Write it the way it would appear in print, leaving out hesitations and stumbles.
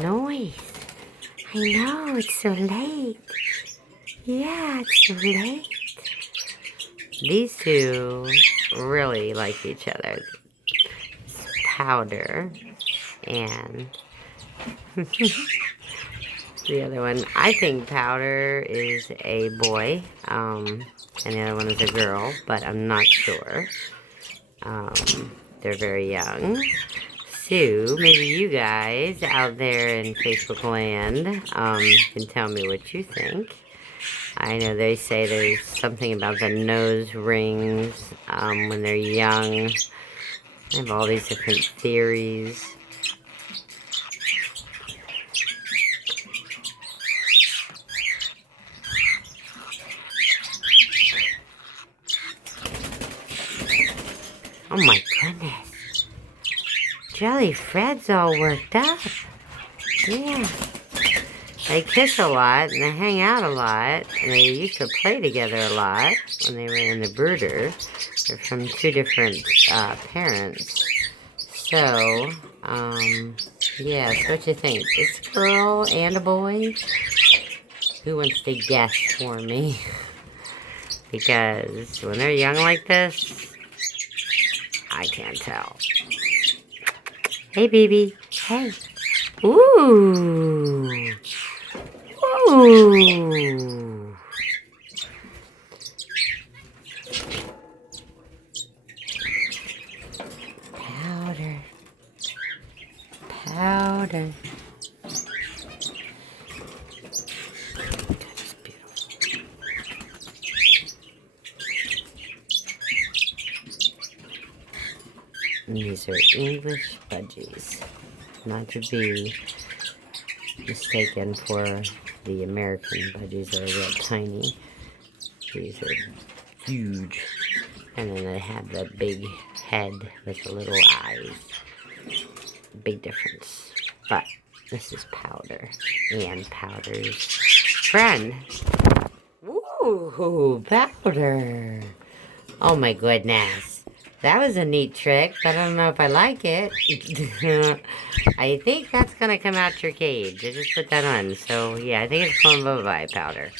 noise. I know, it's so late. Yeah, it's so late. These two really like each other. It's Powder and the other one. I think Powder is a boy, and the other one is a girl, but I'm not sure. They're very young. So, maybe you guys out there in Facebook land can tell me what you think. I know they say there's something about the nose rings when they're young. I have all these different theories. Oh my goodness. Jelly Fred's all worked up. Yeah. They kiss a lot and they hang out a lot. And they used to play together a lot when they were in the brooder. They're from two different parents. So, yeah, so what you think? This girl and a boy? Who wants to guess for me? Because when they're young like this, I can't tell. Hey, baby. Hey. Ooh. Ooh. Powder. Powder. That's beautiful. And these are English Budgies. Not to be mistaken for the American budgies that are real tiny. These are huge. And then they have the big head with the little eyes. Big difference. But this is Powder. And Powder's friend. Ooh, Powder. Oh my goodness. That was a neat trick, but I don't know if I like it. I think that's going to come out your cage. I just put that on. So, yeah, I think it's going bye-bye, Powder.